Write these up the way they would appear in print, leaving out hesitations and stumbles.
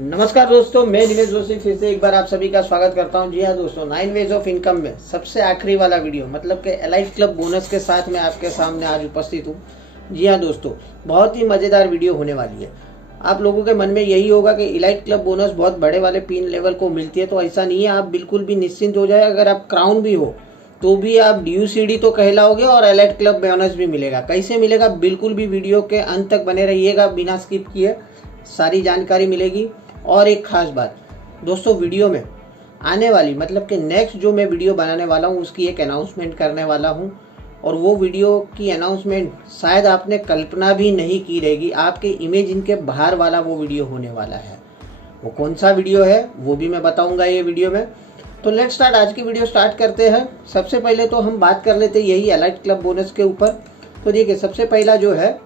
नमस्कार दोस्तों, मैं निमेश जोशी फिर से एक बार आप सभी का स्वागत करता हूं। जी हाँ दोस्तों, 9 वेज ऑफ इनकम में सबसे आखिरी वाला वीडियो मतलब कि एलाइट क्लब बोनस के साथ मैं आपके सामने आज उपस्थित हूं। जी हाँ दोस्तों, बहुत ही मज़ेदार वीडियो होने वाली है। आप लोगों के मन में यही होगा कि एलाइट क्लब बोनस बहुत बड़े वाले पिन लेवल को मिलती है, तो ऐसा नहीं है। आप बिल्कुल भी निश्चिंत हो जाए। अगर आप क्राउन भी हो तो भी आप DUCD तो कहलाओगे और एलाइट क्लब बोनस भी मिलेगा। कैसे मिलेगा, बिल्कुल भी वीडियो के अंत तक बने रहिएगा, बिना स्किप किए सारी जानकारी मिलेगी। और एक खास बात दोस्तों, वीडियो में आने वाली मतलब कि नेक्स्ट जो मैं वीडियो बनाने वाला हूँ उसकी एक अनाउंसमेंट करने वाला हूँ, और वो वीडियो की अनाउंसमेंट शायद आपने कल्पना भी नहीं की रहेगी। आपके इमेजिन के बाहर वाला वो वीडियो होने वाला है। वो कौन सा वीडियो है वो भी मैं बताऊंगा ये वीडियो में। तो लेट्स स्टार्ट, आज की वीडियो स्टार्ट करते हैं। सबसे पहले तो हम बात कर लेते यही एलाइट क्लब बोनस के ऊपर। तो देखिए, सबसे पहला जो है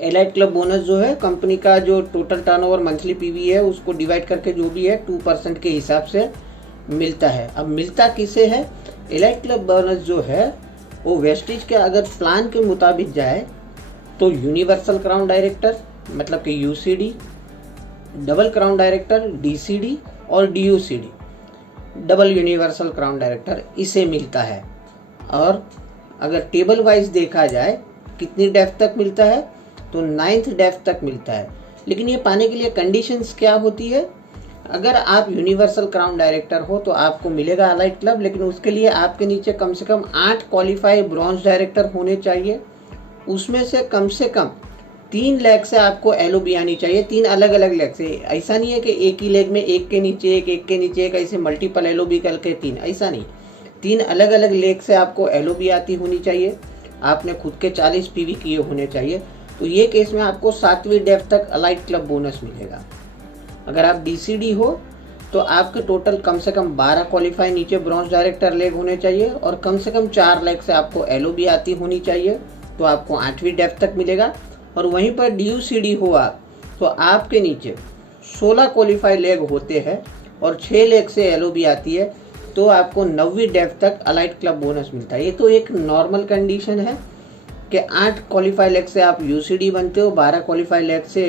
एलाइट क्लब बोनस जो है, कंपनी का जो टोटल टर्नओवर मंथली पीवी है उसको डिवाइड करके जो भी है 2% के हिसाब से मिलता है। अब मिलता किसे है? एलाइट क्लब बोनस जो है वो वेस्टेज के अगर प्लान के मुताबिक जाए तो यूनिवर्सल क्राउन डायरेक्टर मतलब कि UCD, double crown director DCD और DUCD, double universal crown director, इसे मिलता है। और अगर टेबल वाइज देखा जाए कितनी डेप्थ तक मिलता है तो 9th डेप्थ तक मिलता है। लेकिन ये पाने के लिए कंडीशंस क्या होती है? अगर आप यूनिवर्सल क्राउन डायरेक्टर हो तो आपको मिलेगा एलाइट क्लब, लेकिन उसके लिए आपके नीचे कम से कम 8 क्वालिफाइड ब्रॉन्ज डायरेक्टर होने चाहिए। उसमें से कम 3 लेग से आपको LOB आनी चाहिए, 3 अलग अलग लेग से। ऐसा नहीं है कि एक ही लेग में एक के नीचे एक के नीचे एक, ऐसे मल्टीपल LOB करके 3, ऐसा नहीं। 3 अलग अलग लेग से आपको LOB आती होनी चाहिए। आपने खुद के 40 PV किए होने चाहिए। तो ये केस में आपको 7वीं डेप्थ तक एलाइट क्लब बोनस मिलेगा। अगर आप DCD हो तो आपके टोटल कम से कम 12 क्वालिफाई नीचे ब्रॉन्ज डायरेक्टर लेग होने चाहिए, और कम से कम 4 लेग से आपको LOB आती होनी चाहिए, तो आपको 8वीं डेप्थ तक मिलेगा। और वहीं पर DUCD हो आप तो आपके नीचे 16 क्वालिफाई लेग होते हैं और 6 लेग से LOB आती है, तो आपको 9वीं डेप्थ तक एलाइट क्लब बोनस मिलता है। ये तो एक नॉर्मल कंडीशन है कि 8 क्वालिफाई लेग से आप UCD बनते हो, 12 क्वालिफाई लेग से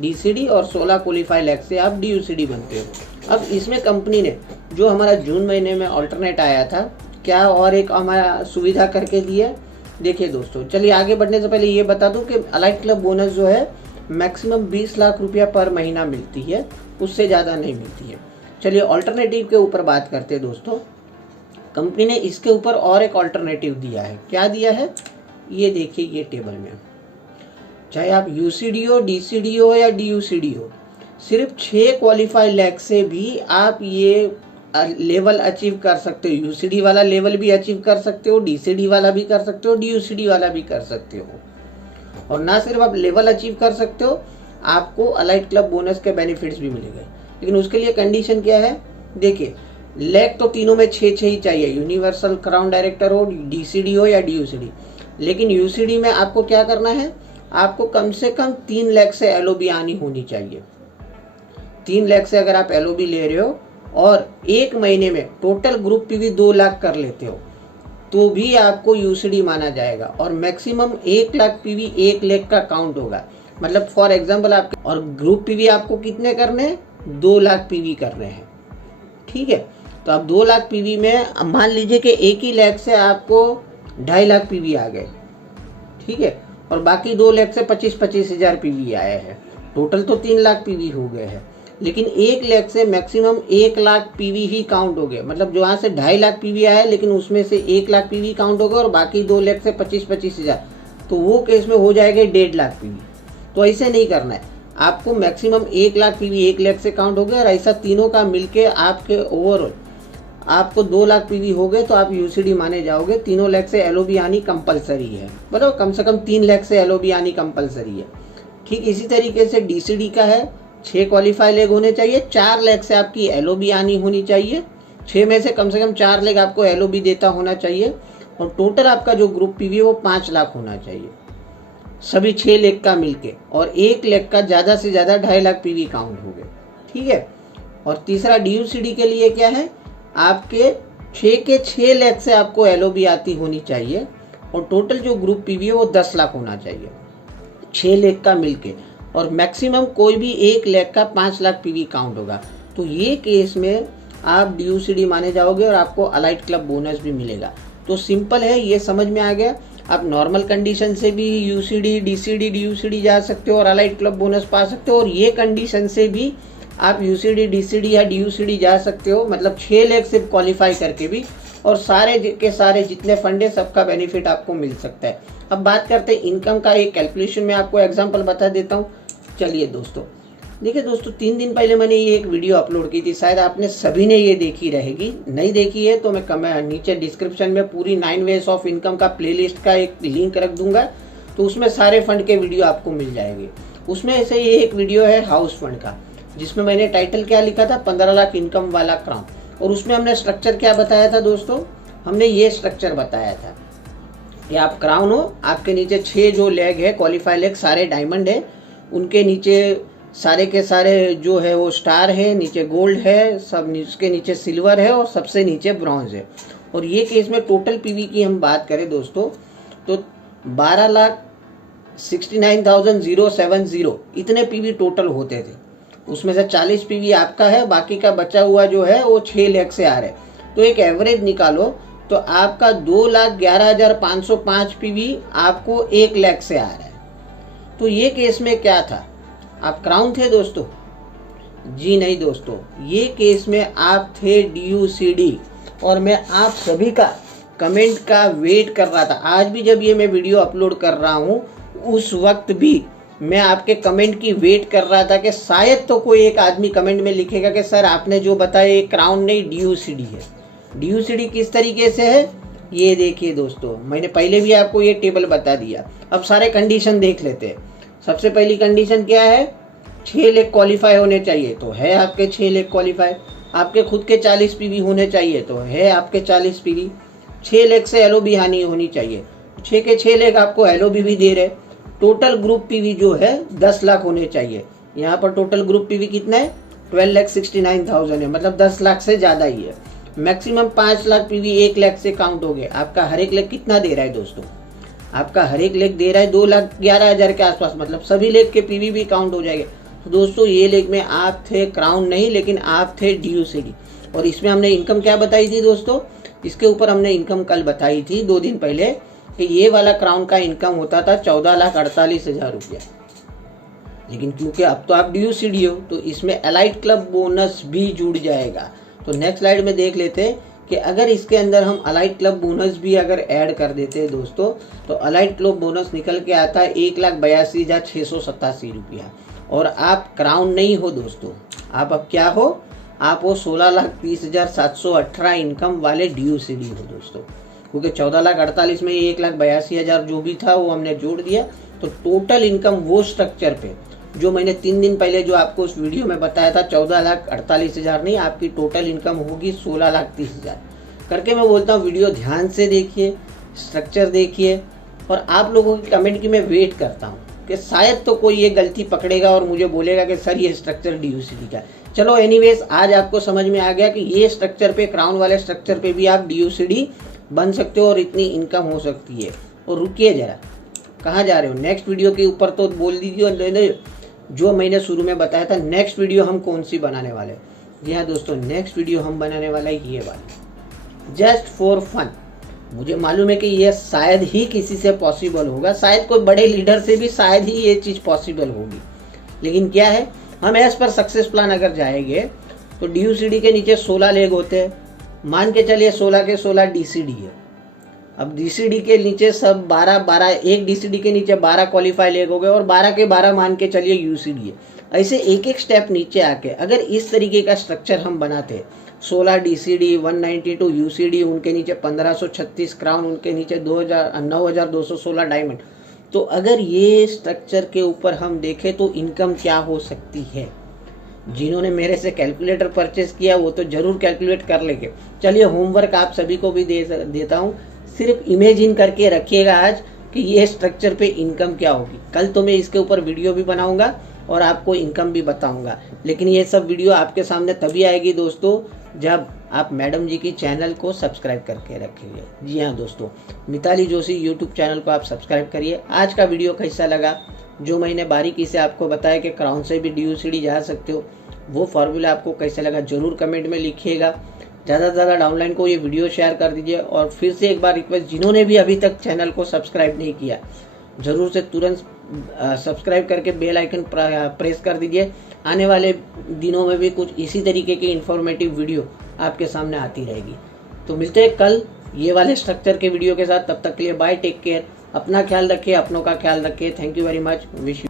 DCD और 16 क्वालिफाई लेग से आप DUCD बनते हो। अब इसमें कंपनी ने जो हमारा जून महीने में अल्टरनेट आया था, क्या और एक हमारा सुविधा करके दी है। देखिए दोस्तों, चलिए आगे बढ़ने से पहले ये बता दूं कि एलाइट क्लब बोनस जो है मैक्सिमम 20 लाख रुपया पर महीना मिलती है, उससे ज़्यादा नहीं मिलती है। चलिए अल्टरनेटिव के ऊपर बात करते हैं दोस्तों। कंपनी ने इसके ऊपर और एक अल्टरनेटिव दिया है। क्या दिया है ये देखिए, ये टेबल में, चाहे आप UCD हो, DCD हो या DUCD हो, सिर्फ 6 क्वालिफाई लेग से भी आप ये लेवल अचीव कर सकते हो। UCD वाला लेवल भी अचीव कर सकते हो, DCD वाला भी कर सकते हो, DUCD वाला भी कर सकते हो। और ना सिर्फ आप लेवल अचीव कर सकते हो, आपको एलाइट क्लब बोनस के बेनिफिट्स भी मिलेंगे। लेकिन उसके लिए कंडीशन क्या है? देखिए, लेग तो तीनों में 6 ही चाहिए, यूनिवर्सल क्राउन डायरेक्टर हो, DCD हो या DUCD। लेकिन UCD में आपको क्या करना है? आपको कम से कम 3 लेग से LOB आनी होनी चाहिए। 3 लेग से अगर आप LOB ले रहे हो और 1 महीने में टोटल ग्रुप PV 2 लाख कर लेते हो तो भी आपको UCD माना जाएगा, और मैक्सिमम 1 लाख PV 1 लेग का काउंट होगा। मतलब फॉर एग्जांपल आपके, और ग्रुप PV आपको कितने करने हैं? 2 लाख PV करने हैं, ठीक है। तो आप 2 लाख PV में मान लीजिए कि एक ही लेग से आपको 2.5 लाख PV आ गए, ठीक है, और बाकी 2 लेग से 25-25 हज़ार PV आए हैं, टोटल तो 3 लाख PV हो गए हैं। लेकिन एक लेग से मैक्सिमम 1 लाख PV ही काउंट हो गए। मतलब जो यहाँ से 2.5 लाख PV आया है, लेकिन उसमें से 1 लाख PV काउंट हो गया और बाकी 2 लेग से 25-25 हज़ार, तो वो केस में हो जाएगा 1.5 लाख PV। तो ऐसे नहीं करना है, आपको मैक्सिमम 1 लाख PV 1 लेग से काउंट हो गया, और ऐसा तीनों का मिलके आपके ओवरऑल आपको 2 लाख PV हो गए तो आप UCD माने जाओगे। तीनों लेग से LOB आनी कंपलसरी है, बराबर, कम से कम 3 लेग से LOB आनी कंपलसरी है। ठीक इसी तरीके से DCD का है, 6 क्वालिफाई लेग होने चाहिए, 4 लेग से आपकी LOB आनी होनी चाहिए, 6 में से कम 4 लेग आपको LOB देता होना चाहिए, और टोटल आपका जो ग्रुप PV है वो 5 लाख होना चाहिए, सभी 6 लेग का मिलके, और 1 लेग का ज़्यादा से ज़्यादा 2.5 लाख PV काउंट हो गए, ठीक है। और तीसरा DUCD के लिए क्या है? आपके 6 के 6 लेग से आपको LOB आती होनी चाहिए, और टोटल जो ग्रुप PV है वो 10 लाख होना चाहिए, 6 लेग का मिलके। और मैक्सिमम कोई भी 1 लाख का 5 लाख पीवी काउंट होगा। तो ये केस में आप DUCD माने जाओगे और आपको अलाइट क्लब बोनस भी मिलेगा। तो सिंपल है, ये समझ में आ गया। आप नॉर्मल कंडीशन से भी UCD, DCD, DUCD जा सकते हो और अलाइट क्लब बोनस पा सकते हो, और ये कंडीशन से भी आप UCD, DCD या DUCD जा सकते हो, मतलब 6 लाख से क्वालिफाई करके भी, और सारे के सारे जितने फंड है सबका बेनिफिट आपको मिल सकता है। अब बात करते हैं इनकम का। एक कैलकुलेशन में आपको एग्जांपल बता देता हूँ। चलिए दोस्तों, देखिए दोस्तों, 3 दिन पहले मैंने ये एक वीडियो अपलोड की थी, शायद आपने सभी ने ये देखी रहेगी। नहीं देखी है तो मैं नीचे डिस्क्रिप्शन में पूरी 9 वेज ऑफ इनकम का प्लेलिस्ट का एक लिंक रख दूंगा, तो उसमें सारे फंड के वीडियो आपको मिल जाएंगे। उसमें ऐसे ये एक वीडियो है हाउस फंड का, जिसमें मैंने टाइटल क्या लिखा था, 15 लाख इनकम वाला क्राउन। और उसमें हमने स्ट्रक्चर क्या बताया था दोस्तों, हमने ये स्ट्रक्चर बताया था कि आप क्राउन हो, आपके नीचे 6 जो लेग है, क्वालिफाई लेग सारे डायमंड है, उनके नीचे सारे के सारे जो है वो स्टार है, नीचे गोल्ड है, सब उसके नीचे सिल्वर है और सबसे नीचे ब्रॉन्ज है। और ये केस में टोटल पीवी की हम बात करें दोस्तों, तो 12,69,070 इतने पीवी टोटल होते थे। उसमें से 40 पीवी आपका है, बाकी का बचा हुआ जो है वो 6 लाख से आ रहा है। तो एक एवरेज निकालो तो आपका 2,11,505 पीवी आपको 1 लाख से आ रहा है। तो ये केस में क्या था, आप क्राउन थे दोस्तों? जी नहीं दोस्तों, ये केस में आप थे DUCD। और मैं आप सभी का कमेंट का वेट कर रहा था। आज भी जब ये मैं वीडियो अपलोड कर रहा हूँ, उस वक्त भी मैं आपके कमेंट की वेट कर रहा था कि शायद तो कोई एक आदमी कमेंट में लिखेगा कि सर आपने जो बताया ये क्राउन नहीं DUCD है। DUCD किस तरीके से है ये देखिए दोस्तों, मैंने पहले भी आपको ये टेबल बता दिया। अब सारे कंडीशन देख लेते हैं। सबसे पहली कंडीशन क्या है, 6 लाख क्वालिफाई होने चाहिए, तो है आपके 6 लाख क्वालिफाई। आपके खुद के 40 पीवी होने चाहिए, तो है आपके 40 पीवी। 6 लाख से LOB हानि होनी चाहिए, 6 के 6 लाख आपको LOB भी दे रहे। टोटल ग्रुप पीवी जो है 10 लाख होने चाहिए। यहाँ पर टोटल ग्रुप पीवी कितना है, 12,69,000 है, मतलब 10 लाख से ज़्यादा ही है। मैक्सिमम 5 लाख पीवी 1 लाख से काउंट हो गए। आपका हर एक लेग कितना दे रहा है दोस्तों, आपका हर एक लेग दे रहा है 2,11,000 के आसपास, मतलब सभी लेग के पीवी भी काउंट हो जाएंगे। तो दोस्तों ये लेग में आप थे क्राउन नहीं, लेकिन आप थे DUCD। और इसमें हमने इनकम क्या बताई थी दोस्तों, इसके ऊपर हमने इनकम कल बताई थी 2 दिन पहले, कि ये वाला क्राउन का इनकम होता था 14,48,000 रुपया। लेकिन क्योंकि अब तो आप DUCD हो, तो इसमें अलाइट क्लब बोनस भी जुड़ जाएगा। तो नेक्स्ट स्लाइड में देख लेते हैं कि अगर इसके अंदर हम अलाइट क्लब बोनस भी अगर ऐड कर देते हैं दोस्तों, तो अलाइट क्लब बोनस निकल के आता है 1,82,687 रुपया। और आप क्राउन नहीं हो दोस्तों, आप अब क्या हो, आप वो 16,30,718 इनकम वाले DUCD हो दोस्तों। क्योंकि 14,48,000 में 1,82,000 जो भी था वो हमने जोड़ दिया। तो टोटल इनकम वो स्ट्रक्चर पे जो मैंने 3 दिन पहले जो आपको उस वीडियो में बताया था, 14,48,000 नहीं, आपकी टोटल इनकम होगी 16,30,000 करके। मैं बोलता हूँ वीडियो ध्यान से देखिए, स्ट्रक्चर देखिए, और आप लोगों की कमेंट की मैं वेट करता हूँ कि शायद तो कोई ये गलती पकड़ेगा और मुझे बोलेगा कि सर ये स्ट्रक्चर DUCD का है। चलो एनीवेज, आज आपको समझ में आ गया कि ये स्ट्रक्चर पे, क्राउन वाले स्ट्रक्चर पे भी आप DUCD बन सकते हो और इतनी इनकम हो सकती है। और रुकिए जरा, कहाँ जा रहे हो, नेक्स्ट वीडियो के ऊपर तो बोल दीजिए जो मैंने शुरू में बताया था। नेक्स्ट वीडियो हम कौन सी बनाने वाले हैं? जी हाँ दोस्तों, नेक्स्ट वीडियो हम बनाने वाला है ये वाली, जस्ट फॉर फन। मुझे मालूम है कि ये शायद ही किसी से पॉसिबल होगा, शायद कोई बड़े लीडर से भी शायद ही ये चीज़ पॉसिबल होगी। लेकिन क्या है, हम एज पर सक्सेस प्लान अगर जाएंगे तो DUCD के नीचे 16 लेग होते हैं, मान के चलिए 16 के 16 DCD है। अब DCD के नीचे सब 12, एक DCD के नीचे 12 क्वालिफाई लेग हो गए, और 12 के 12 मान के चलिए UCD है। ऐसे एक एक स्टेप नीचे आके अगर इस तरीके का स्ट्रक्चर हम बनाते, 16 DCD, 192 UCD, उनके नीचे 1536 क्राउन, उनके नीचे 9,216 डायमंड, तो अगर ये स्ट्रक्चर के ऊपर हम देखें तो इनकम क्या हो सकती है। जिन्होंने मेरे से कैलकुलेटर परचेस किया वो तो जरूर कैलकुलेट कर लेंगे। चलिए होमवर्क आप सभी को भी देता हूँ, सिर्फ इमेजिन करके रखिएगा आज कि ये स्ट्रक्चर पे इनकम क्या होगी। कल तो मैं इसके ऊपर वीडियो भी बनाऊंगा और आपको इनकम भी बताऊंगा, लेकिन ये सब वीडियो आपके सामने तभी आएगी दोस्तों जब आप मैडम जी की चैनल को सब्सक्राइब करके रखेंगे। जी हाँ दोस्तों, मिताली जोशी यूट्यूब चैनल को आप सब्सक्राइब करिए। आज का वीडियो कैसा लगा जो मैंने बारीकी से आपको बताया कि क्राउन से भी DUCD जा सकते हो, वो फार्मूला आपको कैसे लगा ज़रूर कमेंट में लिखिएगा। ज़्यादा से ज़्यादा डाउनलाइन को ये वीडियो शेयर कर दीजिए। और फिर से एक बार रिक्वेस्ट, जिन्होंने भी अभी तक चैनल को सब्सक्राइब नहीं किया ज़रूर से तुरंत सब्सक्राइब करके बेल आइकन प्रेस कर दीजिए। आने वाले दिनों में भी कुछ इसी तरीके की इन्फॉर्मेटिव वीडियो आपके सामने आती रहेगी। तो मिलते हैं कल ये वाले स्ट्रक्चर के वीडियो के साथ। तब तक के लिए बाय, टेक केयर, अपना ख्याल रखिए, अपनों का ख्याल रखिए। Thank you very much, wish you.